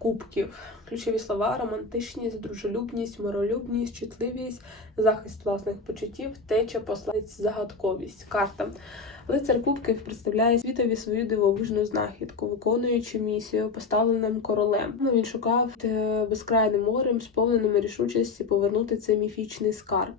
кубків. Ключові слова: романтичність, дружелюбність, миролюбність, чутливість, захист власних почуттів, теча, посланець, загадковість. Карта. Лицар Кубків представляє світові свою дивовижну знахідку, виконуючи місію, поставленим королем. Ну, Він шукав е, безкрайним морем, сповненим рішучості повернути цей міфічний скарб.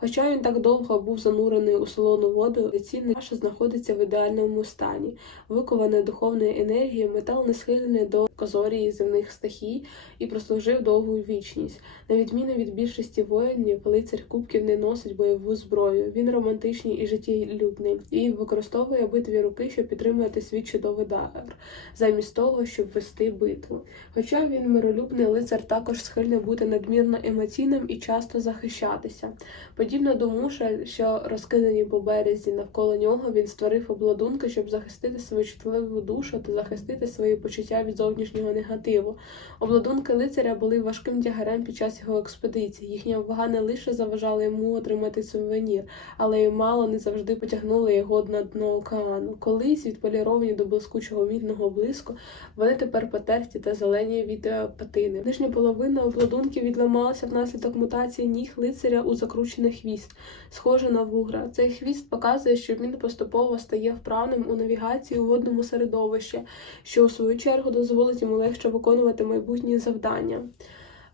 Хоча він так довго був занурений у солону воду, цінна чаша знаходиться в ідеальному стані, викована духовною енергією, метал не схилений до козорії земних стихій і прослужив довгу вічність. На відміну від більшості воїнів, лицар кубків не носить бойову зброю. Він романтичний і життєлюбний і використовує обидві руки, щоб підтримувати свій чудовий дар, замість того, щоб вести битву. Хоча він миролюбний, лицар також схильний бути надмірно емоційним і часто захищатися. Подібно до муша, що розкидані по березі навколо нього, він створив обладунки, щоб захистити свою чутливу душу та захистити свої почуття від зовнішнього негативу. Обладунки лицаря були важким тягарем під час його експедиції. Їхня вага не лише заважала йому отримати сувенір, але й мало не завжди потягнули його на дно океану. Колись відполіровані до блискучого мідного блиску, вони тепер потерті та зелені від е, патини. Нижня половина обладунків відламалася внаслідок мутації ніг лицаря у закручений хвіст, схоже на вугра. Цей хвіст показує, що він поступово стає вправним у навігації у водному середовищі, що у свою чергу дозволить йому легше виконувати майбутні завдання.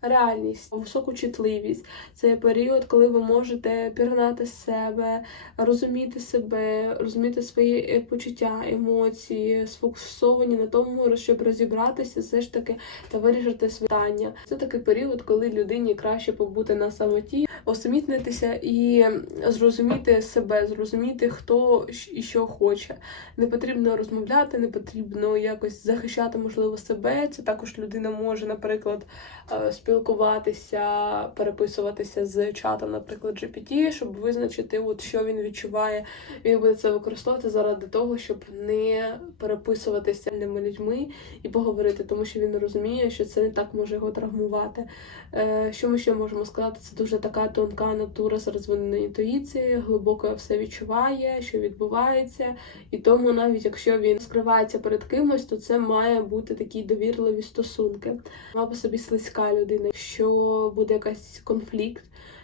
Реальність, високу чутливість це період, коли ви можете пірнати себе, розуміти себе, розуміти свої е, почуття, емоції, сфокусовані на тому, щоб розібратися все ж таки та вирішити питання. Це такий період, коли людині краще побути на самоті, осамітнитися і зрозуміти себе, зрозуміти, хто і що хоче. Не потрібно розмовляти, не потрібно якось захищати, можливо, себе. Це також людина може, наприклад, е, спілкуватися, переписуватися з чатом, наприклад, GPT, щоб визначити, от що він відчуває. Він буде це використовувати заради того, щоб не переписуватися сильними людьми і поговорити, тому що він розуміє, що це не так може його травмувати. Е, Що ми ще можемо сказати? Це дуже така тонка натура з розвиненою інтуїцією, глибоко все відчуває, що відбувається, і тому навіть якщо він скривається перед кимось, то це має бути такі довірливі стосунки. По собі слизька людина. Якщо буде якийсь конфлікт,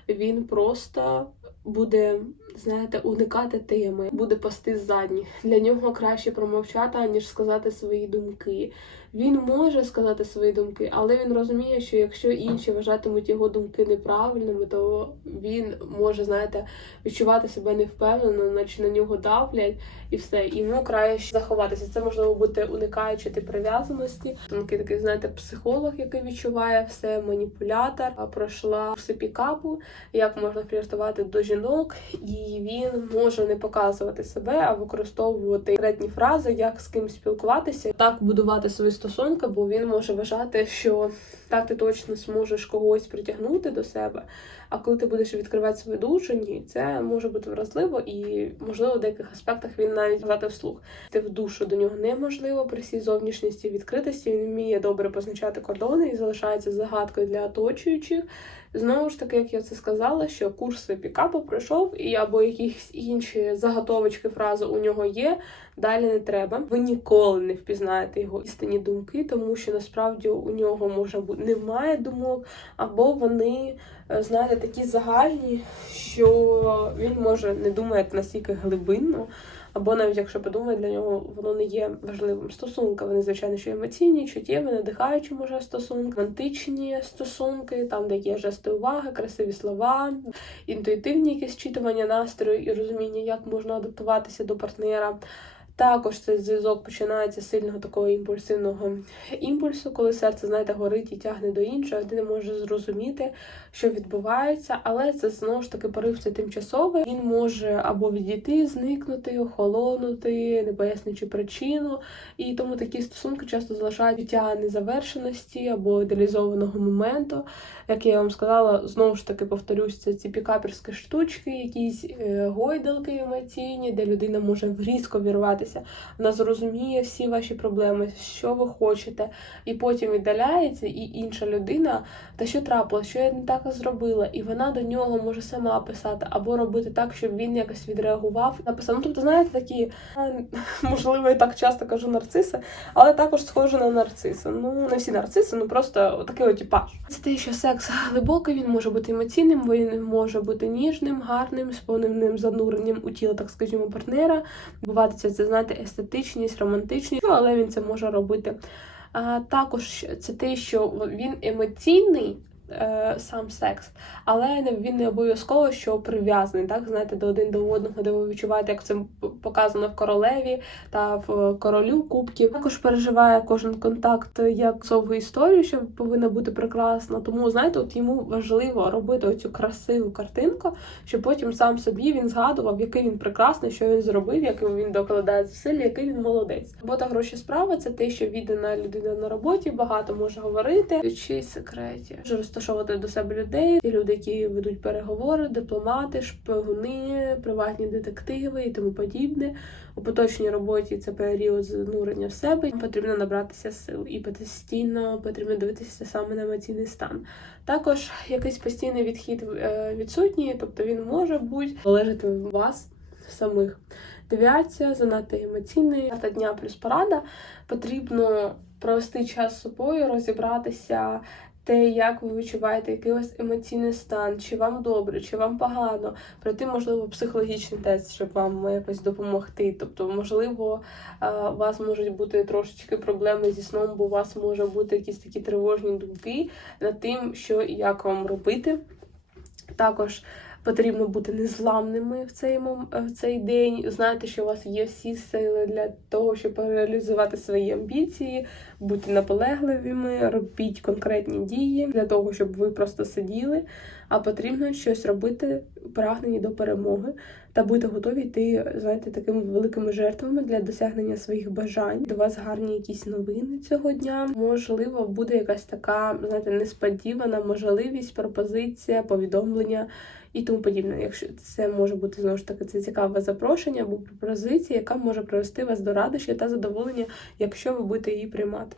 він просто буде, знаєте, уникати теми, буде пасти ззадні. Для нього краще промовчати, аніж сказати свої думки. Він може сказати свої думки, але він розуміє, що якщо інші вважатимуть його думки неправильними, то він може, знаєте, відчувати себе невпевнено, наче на нього давлять і все. Йому краще заховатися. Це можливо бути уникаючи прив'язаності. Такий такий, знаєте, психолог, який відчуває все, маніпулятор, пройшла курси пікапу, як можна фліртувати до жінок, і він може не показувати себе, а використовувати конкретні фрази, як з ким спілкуватися, так будувати свої стосунки, бо він може вважати, що так ти точно зможеш когось притягнути до себе. А коли ти будеш відкривати свою душу, ні, це може бути вразливо і, можливо, в деяких аспектах він навіть казати вслух. Ти в душу до нього неможливо при всій зовнішності відкритості. Він вміє добре позначати кордони і залишається загадкою для оточуючих. Знову ж таки, як я це сказала, що курси пікапу пройшов, і або якісь інші заготовочки фрази у нього є. Далі не треба. Ви ніколи не впізнаєте його істинні думки, тому що насправді у нього може бути немає думок, або вони, е, знаєте, такі загальні, що він може не думати настільки глибинно. Або навіть якщо подумає, для нього воно не є важливим. Стосунки вони, звичайно, що емоційні, чуттєві, надихаючі, може, стосунки, романтичні стосунки, там, де є жести уваги, красиві слова, інтуїтивні якісь читування настрою і розуміння, як можна адаптуватися до партнера. Також цей зв'язок починається з сильного такого імпульсивного імпульсу, коли серце, знаєте, горить і тягне до іншого, ти не можеш зрозуміти, що відбувається, але це знову ж таки порив це тимчасовий. Він може або відійти, зникнути, охолонути, не пояснюючи причину. І тому такі стосунки часто залишають відтяга незавершеності або ідеалізованого моменту. Як я вам сказала, знову ж таки повторюсь, це ці пікаперські штучки, якісь е, гойдалки емоційні, де людина може різко вірватися спілкуватися. Вона зрозуміє всі ваші проблеми, що ви хочете, і потім віддаляється, і інша людина, та що трапилось, що я не так зробила, і вона до нього може сама писати або робити так, щоб він якось відреагував. Написав. Ну, тобто, знаєте, такі можливо, я так часто кажу нарциси, але також схоже на нарциса. Ну не всі нарциси, ну просто такий от. Це те, що секс глибокий, він може бути емоційним, він може бути ніжним, гарним, з зануренням у тіло, так скажімо, партнера. Бувати це, це знаєте, естетичність, романтичність, ну, але він це може робити. А також це те, що він емоційний. Е, Сам секс, але він не обов'язково що прив'язаний, так знаєте, до один до одного, де ви відчуваєте, як це показано в королеві та в королю кубків. Також переживає кожен контакт як сову історію, що повинна бути прекрасна. Тому знаєте, от йому важливо робити оцю красиву картинку, щоб потім сам собі він згадував, який він прекрасний, що він зробив, яким він докладає зусиль, який він молодець. Робота гроші справа це те, що віддана людина на роботі, багато може говорити, ключі секреті, розташовувати до себе людей, ті люди, які ведуть переговори, дипломати, шпигуни, приватні детективи і тому подібне. У поточній роботі це період занурення в себе. Потрібно набратися сил і постійно потрібно дивитися саме на емоційний стан. Також якийсь постійний відхід е, відсутній, тобто він може бути залежати від вас самих. Девіація, занадто емоційний, карта дня плюс порада. Потрібно провести час з собою, розібратися. Те, як ви відчуваєте який у вас емоційний стан, чи вам добре, чи вам погано, пройти, можливо, психологічний тест, щоб вам якось допомогти. Тобто, можливо, е, у вас можуть бути трошечки проблеми зі сном, бо у вас може бути якісь такі тривожні думки над тим, що і як вам робити. Також потрібно бути незламними в цей мом- в цей день. Знати, що у вас є всі сили для того, щоб реалізувати свої амбіції, бути наполегливими, робіть конкретні дії для того, щоб ви просто сиділи. А потрібно щось робити, прагнені до перемоги, та бути готові йти, знаєте, такими великими жертвами для досягнення своїх бажань. До вас гарні якісь новини цього дня. Можливо, буде якась така, знаєте, несподівана можливість, пропозиція, повідомлення і тому подібне. Якщо це може бути знову ж таки це цікаве запрошення або пропозиція, яка може привести вас до радощі та задоволення, якщо ви будете її приймати.